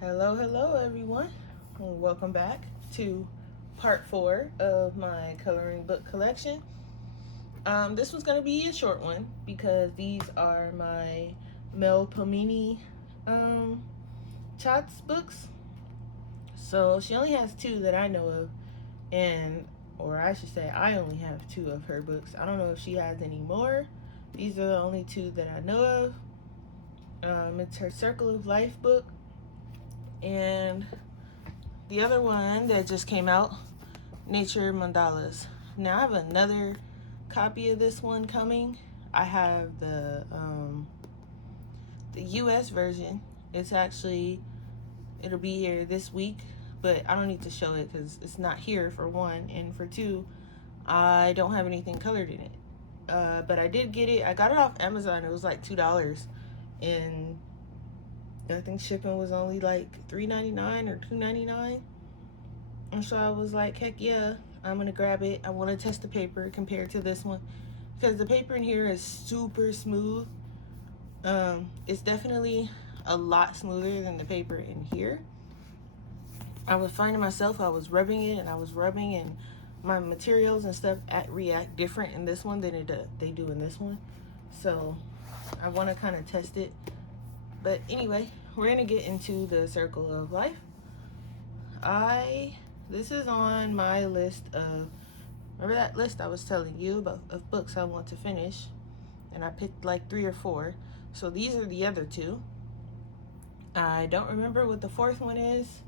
Hello everyone. Welcome back to part 4 of my coloring book collection. This one's going to be a short one because these are my Mel Pomini Chats books. So she only has 2 that I know of, or I should say I only have 2 of her books. I don't know if she has any more. These are the only 2 that I know of. It's her Circle of Life book, and the other one that just came out, Nature Mandalas. Now I have another copy of this one coming. I have the US version. It'll be here this week, but I don't need to show it because it's not here, for one, and for two, I don't have anything colored in it. But I did get it. I got it off Amazon. It was like $2, and I think shipping was only like $3.99 or $2.99. And so I was like, heck yeah, I'm gonna grab it. I want to test the paper compared to this one because the paper in here is super smooth. It's definitely a lot smoother than the paper in here. I was finding myself, I was rubbing it and my materials and stuff react different in this one than they do in this one. So I want to kind of test it. But anyway, we're gonna get into the Circle of Life. This is on my list of, remember that list I was telling you about of books I want to finish, and I picked like 3 or 4. So these are the other 2. I don't remember what the 4th one is.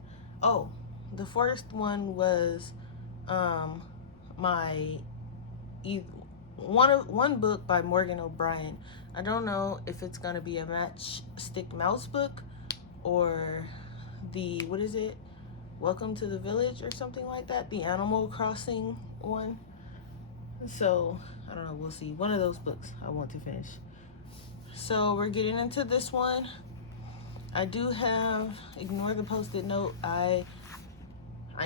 Oh, the 4th one was one book by Morgan O'Brien. I don't know if it's gonna be a Matchstick Mouse book or the, what is it, Welcome to the Village or something like that, the Animal Crossing one. So I don't know, we'll see. One of those books I want to finish. So we're getting into this one. I do have, ignore the post-it note, I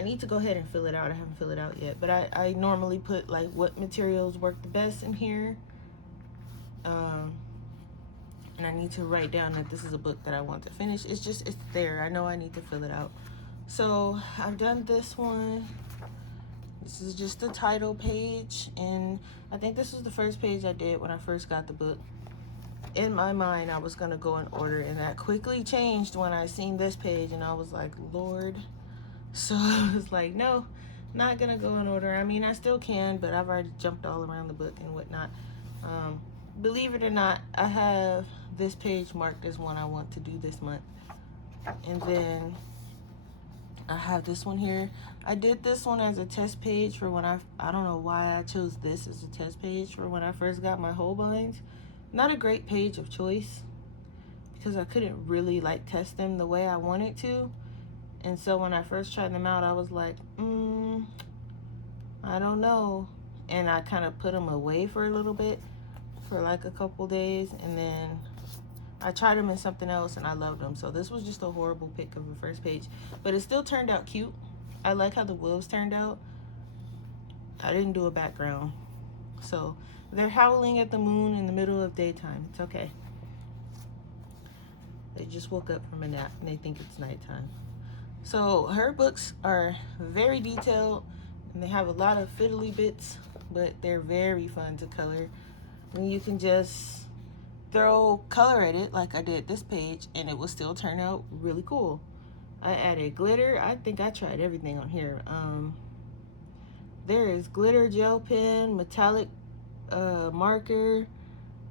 need to go ahead and fill it out. I haven't filled it out yet, but I normally put like what materials work the best in here. And I need to write down that this is a book that I want to finish. It's there. I know I need to fill it out. So I've done this one. This is just the title page, and I think this was the first page I did when I first got the book. In my mind, I was gonna go in order, and that quickly changed when I seen this page, and I was like, Lord. So I was like, no, not gonna go in order. I mean, I still can, but I've already jumped all around the book and whatnot. Believe it or not, I have this page marked as one I want to do this month. And then I have this one here. I did this one as a test page for when I don't know why I chose this as a test page for when I first got my Holbeins. Not a great page of choice because I couldn't really like test them the way I wanted to. And so when I first tried them out, I was like, I don't know. And I kind of put them away for a little bit, for like a couple days, and then I tried them in something else and I loved them. So this was just a horrible pick of a first page, but it still turned out cute. I like how the wolves turned out. I didn't do a background. So they're howling at the moon in the middle of daytime. It's okay. They just woke up from a nap and they think it's nighttime. So her books are very detailed and they have a lot of fiddly bits, but they're very fun to color. And you can just throw color at it like I did this page and it will still turn out really cool. I added glitter. I think I tried everything on here. There is glitter gel pen, metallic marker.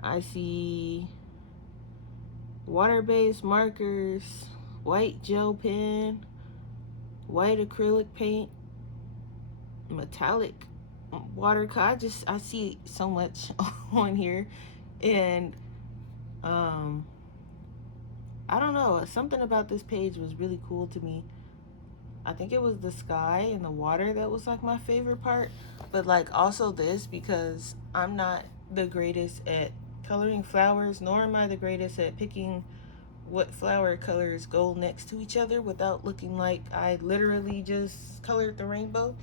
I see water-based markers, white gel pen, white acrylic paint, metallic watercolor. I see so much on here, and I don't know, something about this page was really cool to me. I think it was the sky and the water that was like my favorite part, but like also this, because I'm not the greatest at coloring flowers, nor am I the greatest at picking what flower colors go next to each other without looking like I literally just colored the rainbow.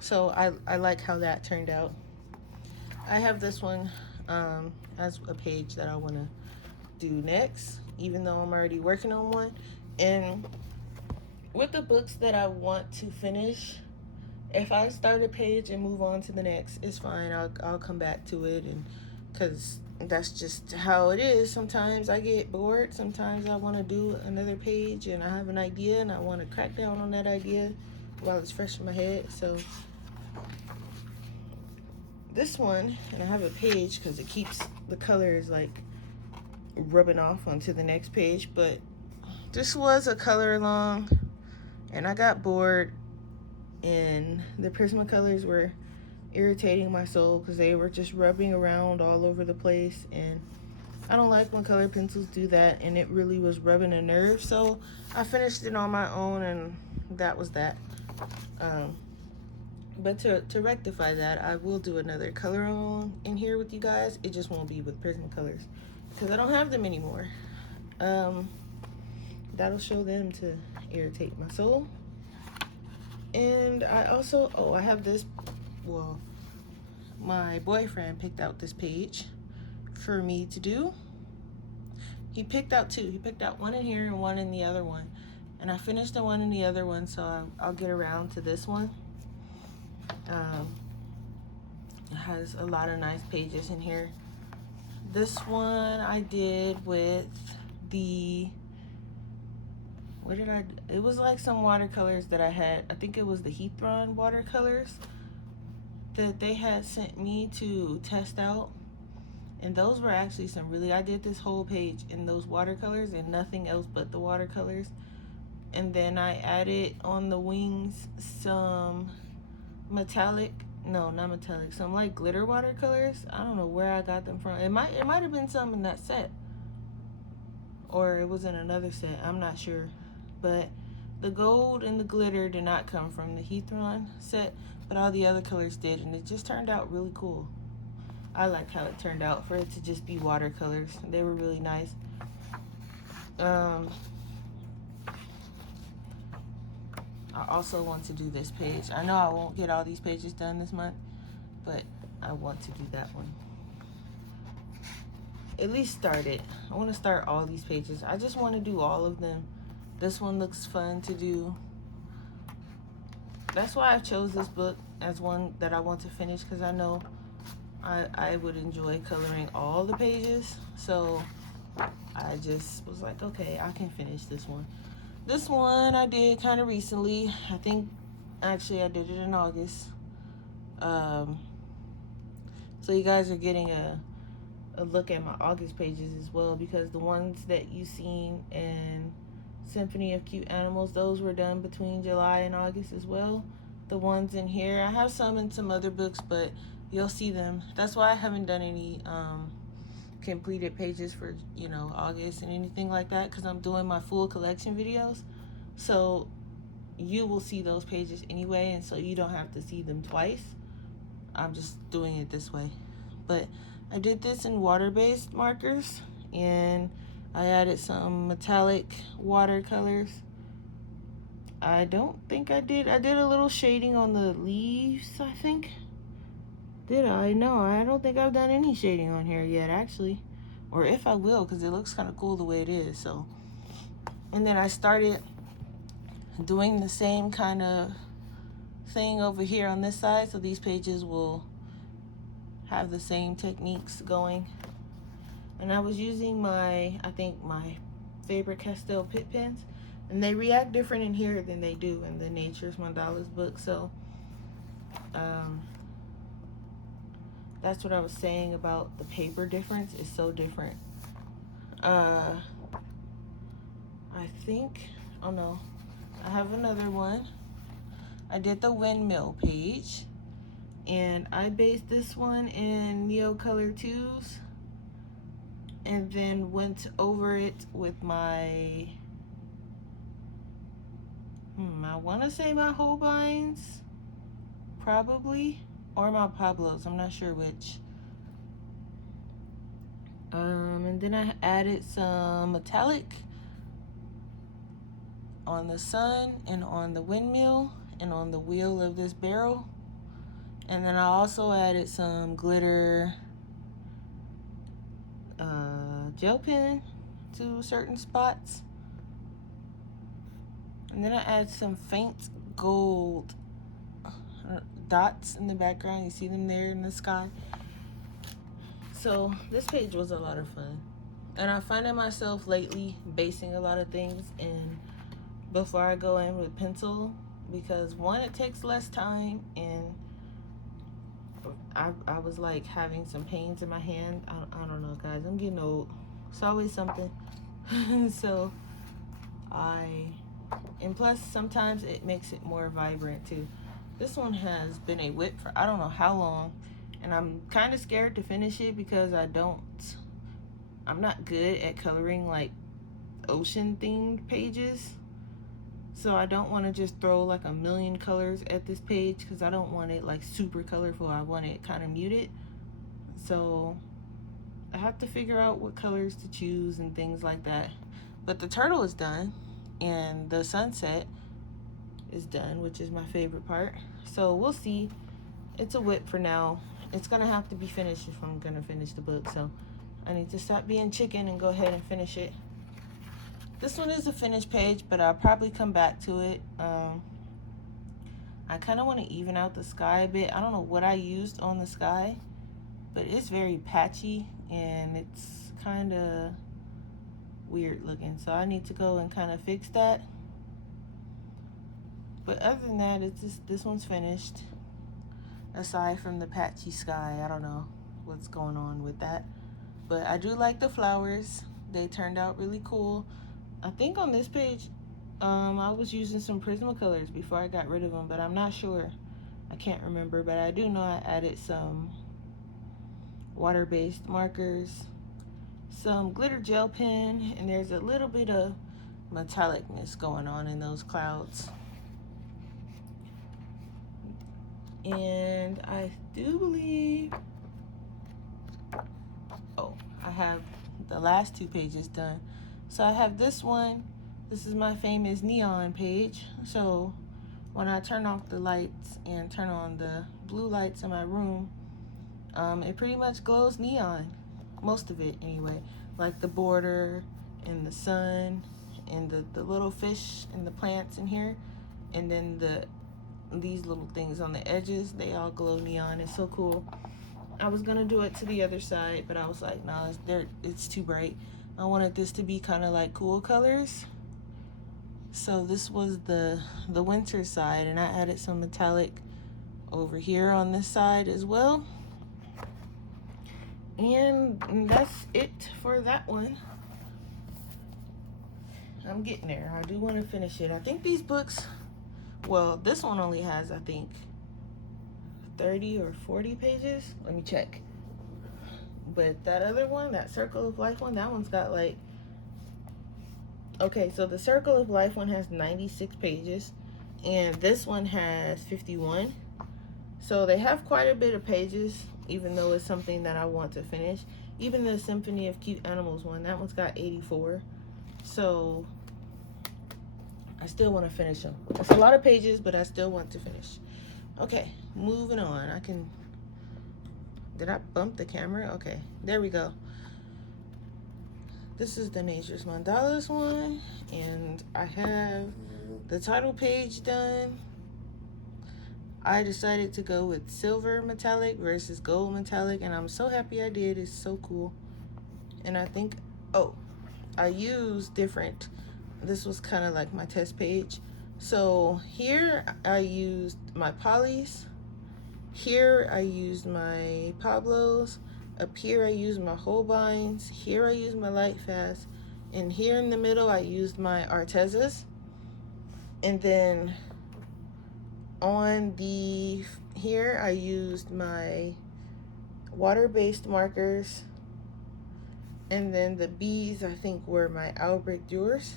So I like how that turned out. I have this one as a page that I want to do next, even though I'm already working on one. And with the books that I want to finish, if I start a page and move on to the next, it's fine. I'll come back to it, and because that's just how it is. Sometimes I get bored. Sometimes I want to do another page, and I have an idea, and I want to crack down on that idea while it's fresh in my head. So this one, and I have a page because it keeps the colors like rubbing off onto the next page, but this was a color along, and I got bored, and the Prismacolors were irritating my soul because they were just rubbing around all over the place, and I don't like when color pencils do that, and it really was rubbing a nerve. So I finished it on my own, and that was that. But to rectify that, I will do another color along in here with you guys. It just won't be with Prismacolors because I don't have them anymore. That'll show them to irritate my soul. And I also, I have this, well, my boyfriend picked out this page for me to do. He picked out two. He picked out one in here and one in the other one. And I finished the one in the other one, so I'll get around to this one. It has a lot of nice pages in here. This one I did with the, what did I do? It was like some watercolors that I had. I think it was the Heathron watercolors that they had sent me to test out. And those were actually some really, I did this whole page in those watercolors and nothing else but the watercolors. And then I added on the wings some metallic, no, not metallic, some like glitter watercolors. I don't know where I got them from. It might have been some in that set, or it was in another set, I'm not sure. But the gold and the glitter did not come from the Heathron set, but all the other colors did, and it just turned out really cool. I like how it turned out for it to just be watercolors. They were really nice. I also want to do this page. I know I won't get all these pages done this month, but I want to do that one. At least start it. I want to start all these pages. I just want to do all of them. This one looks fun to do. That's why I chose this book as one that I want to finish, because I know I would enjoy coloring all the pages. So I just was like, okay, I can finish this one. This one I did kind of recently. I think actually I did it in August. So you guys are getting a look at my August pages as well, because the ones that you seen in Symphony of Cute Animals, those were done between July and August as well. The ones in here, I have some in some other books, but you'll see them. That's why I haven't done any completed pages for, you know, August and anything like that, because I'm doing my full collection videos. So you will see those pages anyway, and so you don't have to see them twice. I'm just doing it this way. But I did this in water-based markers, and I added some metallic watercolors. I don't think I did a little shading on the leaves, I think. Did I? No, I don't think I've done any shading on here yet, actually. Or if I will, because it looks kind of cool the way it is. So, and then I started doing the same kind of thing over here on this side. So these pages will have the same techniques going. And I was using my favorite Castile Pit pens. And they react different in here than they do in the Nature's Mandalas book. So, that's what I was saying about the paper difference. It's so different. I think, oh no, I have another one. I did the windmill page, and I based this one in Neocolor 2s, and then went over it with my, I want to say my Holbeins, probably. Or my Pablos, I'm not sure which. And then I added some metallic on the sun and on the windmill and on the wheel of this barrel. And then I also added some glitter gel pen to certain spots. And then I add some faint gold dots in the background. You see them there in the sky. So this page was a lot of fun. And I find myself lately basing a lot of things in before I go in with pencil, because one, it takes less time, and I was like having some pains in my hand. I don't know, guys. I'm getting old. It's always something. So and plus sometimes it makes it more vibrant too. This one has been a whip for I don't know how long, and I'm kind of scared to finish it because I'm not good at coloring like ocean themed pages. So I don't want to just throw like a million colors at this page, because I don't want it like super colorful. I want it kind of muted. So I have to figure out what colors to choose and things like that. But the turtle is done, and the sunset is done, which is my favorite part. So we'll see. It's a whip for now. It's gonna have to be finished if I'm gonna finish the book. So I need to stop being chicken and go ahead and finish it. This one is a finished page, but I'll probably come back to it. I kind of want to even out the sky a bit. I don't know what I used on the sky, but it's very patchy and it's kind of weird looking. So I need to go and kind of fix that. But other than that, it's just, this one's finished. Aside from the patchy sky, I don't know what's going on with that. But I do like the flowers. They turned out really cool. I think on this page, I was using some Prismacolors before I got rid of them, but I'm not sure. I can't remember, but I do know I added some water-based markers, some glitter gel pen, and there's a little bit of metallicness going on in those clouds. And I do believe, I have the last two pages done. So I have this one. This is my famous neon page. So when I turn off the lights and turn on the blue lights in my room, it pretty much glows neon. Most of it anyway. Like the border and the sun and the little fish and the plants in here. And then these little things on the edges, they all glow neon. It's so cool. I was gonna do it to the other side, but I was like, nah, it's too bright. I wanted this to be kind of like cool colors. So this was the winter side, and I added some metallic over here on this side as well. And that's it for that one. I'm getting there. I do want to finish it. I think these books, well, this one only has, I think, 30 or 40 pages. Let me check. But that other one, that Circle of Life one, that one's got like, okay, so the Circle of Life one has 96 pages, and this one has 51. So they have quite a bit of pages, even though it's something that I want to finish. Even the Symphony of Cute Animals one, that one's got 84. So I still want to finish them. It's a lot of pages, but I still want to finish. Okay, moving on. Did I bump the camera? Okay, there we go. This is the Nature's Mandalas one, and I have the title page done. I decided to go with silver metallic versus gold metallic, and I'm so happy I did. It's so cool. And I think, I used different, this was kind of like my test page. So here I used my polys. Here I used my Pablos. Up here I used my Holbeins. Here I used my Lightfast. And here in the middle I used my Artezas. And then on here I used my water-based markers. And then the B's, I think, were my Albrecht Dürers.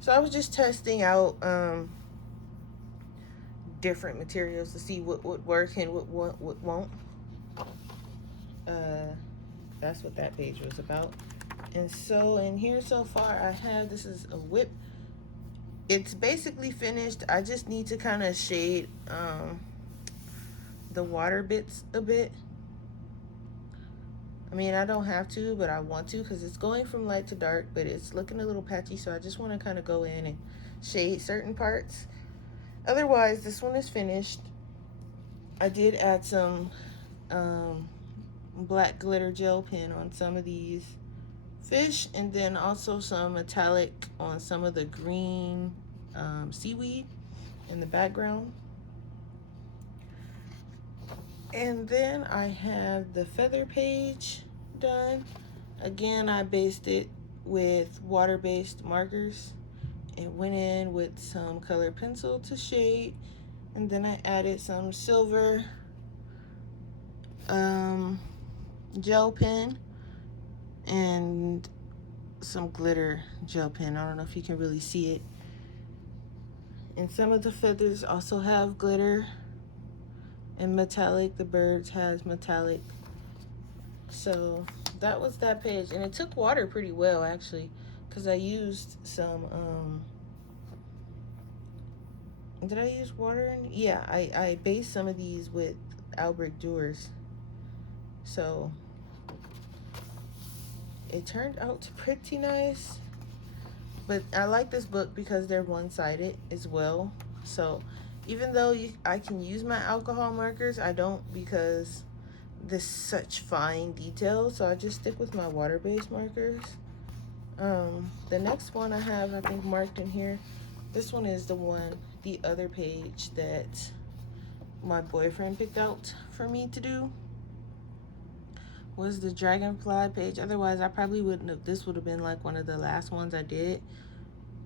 So I was just testing out different materials to see what would work and what won't. That's what that page was about. And so in here so far I have, this is a whip. It's basically finished. I just need to kind of shade the water bits a bit. I mean, I don't have to, but I want to because it's going from light to dark, but it's looking a little patchy, so I just want to kind of go in and shade certain parts. Otherwise, this one is finished. I did add some black glitter gel pen on some of these fish, and then also some metallic on some of the green seaweed in the background. And then I have the feather page done. Again, I based it with water-based markers and went in with some colored pencil to shade, and then I added some silver gel pen and some glitter gel pen. I don't know if you can really see it. And some of the feathers also have glitter and metallic. The birds has metallic. So that was that page, and it took water pretty well actually, because I used some did I use water in? Yeah, I based some of these with Albrecht Dürer. So it turned out pretty nice. But I like this book because they're one-sided as well. So even though I can use my alcohol markers, I don't, because there's such fine details. So I just stick with my water-based markers. The next one I have, I think, marked in here. This one is the other page that my boyfriend picked out for me to do. Was the dragonfly page. Otherwise, I probably wouldn't have. This would have been like one of the last ones I did.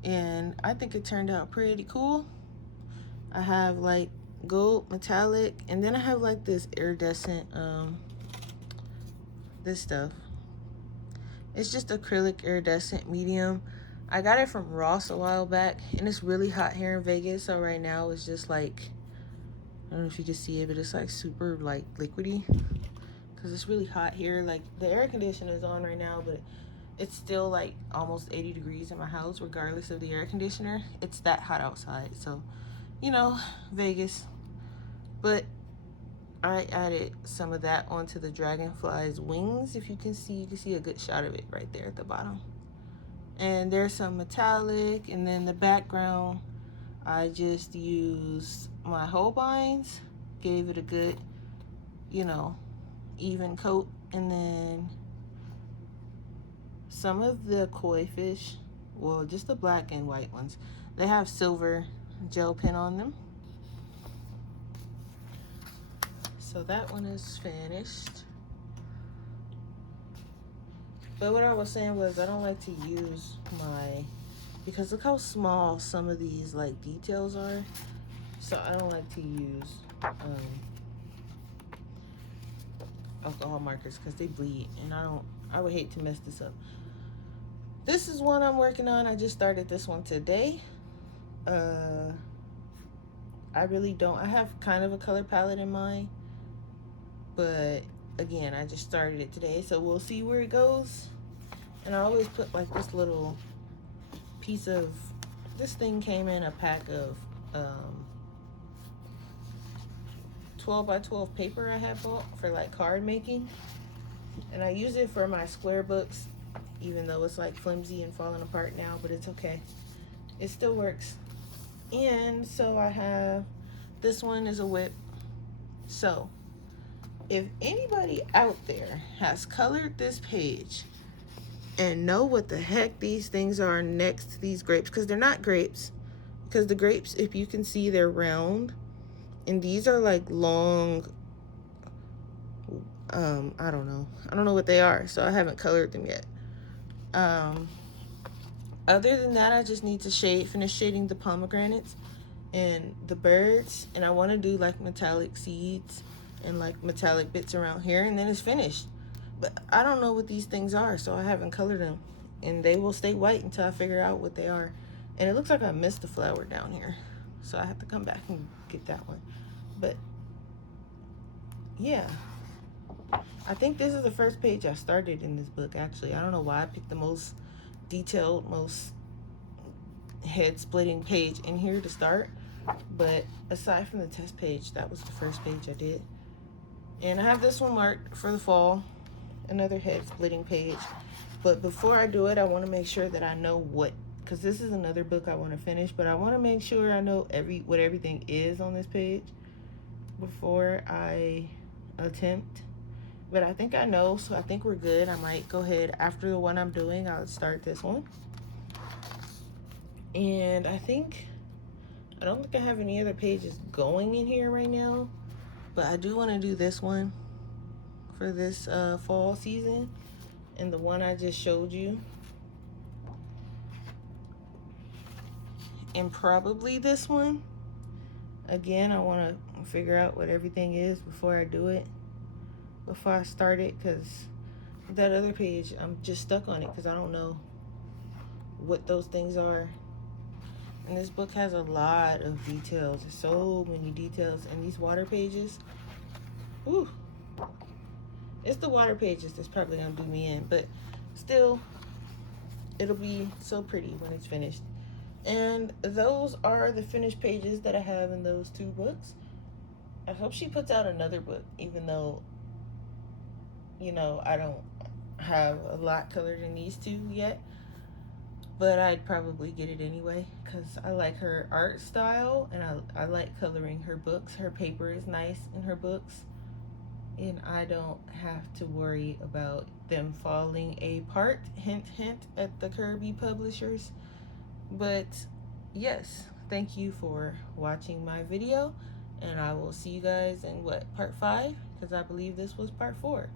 And I think it turned out pretty cool. I have like gold metallic, and then I have like this iridescent this stuff. It's just acrylic iridescent medium. I got it from Ross a while back, and it's really hot here in Vegas, so right now it's just like, I don't know if you can see it, but it's like super like liquidy because it's really hot here. Like the air conditioner is on right now, but it's still like almost 80 degrees in my house regardless of the air conditioner. It's that hot outside, so you know, Vegas. But I added some of that onto the dragonfly's wings. If you can see a good shot of it right there at the bottom. And there's some metallic, and then the background I just used my Holbeins, gave it a good, you know, even coat. And then some of the koi fish, well, just the black and white ones, they have silver gel pen on them. So that one is finished. But what I was saying was, I don't like to use because look how small some of these like details are. So I don't like to use alcohol markers because they bleed, and I would hate to mess this up. This is one I'm working on. I just started this one today. I really don't. I have kind of a color palette in mind, but again, I just started it today, so we'll see where it goes. And I always put like this little piece of, this thing came in a pack of 12 by 12 paper I had bought for like card making, and I use it for my square books, even though it's like flimsy and falling apart now, but it's okay, it still works. And so I have, this one is a whip. So if anybody out there has colored this page and know what the heck these things are next to these grapes, because they're not grapes, because the grapes, if you can see, they're round, and these are like long, I don't know what they are, so I haven't colored them yet. Other than that, I just need to finish shading the pomegranates and the birds, and I want to do like metallic seeds and like metallic bits around here, and then it's finished. But I don't know what these things are, so I haven't colored them, and they will stay white until I figure out what they are. And it looks like I missed the flower down here, so I have to come back and get that one. But yeah, I think this is the first page I started in this book, actually. I don't know why I picked the most detailed, most head-splitting page in here to start, but aside from the test page, that was the first page I did. And I have this one marked for the fall. another head splitting page. But before I do it, I want to make sure that I know what, because this is another book I want to finish, but I want to make sure I know what everything is on this page before I attempt. But I think I know, so I think we're good. I might go ahead after the one I'm doing, I'll start this one. And I don't think I have any other pages going in here right now, but I do want to do this one for this fall season, and the one I just showed you, and probably this one. Again, I want to figure out what everything is before I do it, before I start it, because that other page, I'm just stuck on it because I don't know what those things are. And this book has a lot of details. There's so many details. And these water pages, whew, it's the water pages that's probably gonna do me in, but still, it'll be so pretty when it's finished. And those are the finished pages that I have in those two books. I hope she puts out another book, even though, you know, I don't have a lot colored in these two yet. But I'd probably get it anyway because I like her art style, and I like coloring her books. Her paper is nice in her books, and I don't have to worry about them falling apart. Hint, hint at the Kirby publishers. But yes, thank you for watching my video, and I will see you guys in part 5, because I believe this was part 4.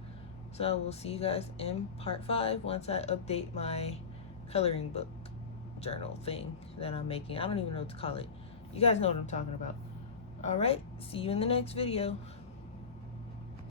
So I will see you guys in part 5 once I update my coloring book journal thing that I'm making. I don't even know what to call it. You guys know what I'm talking about. All right, see you in the next video.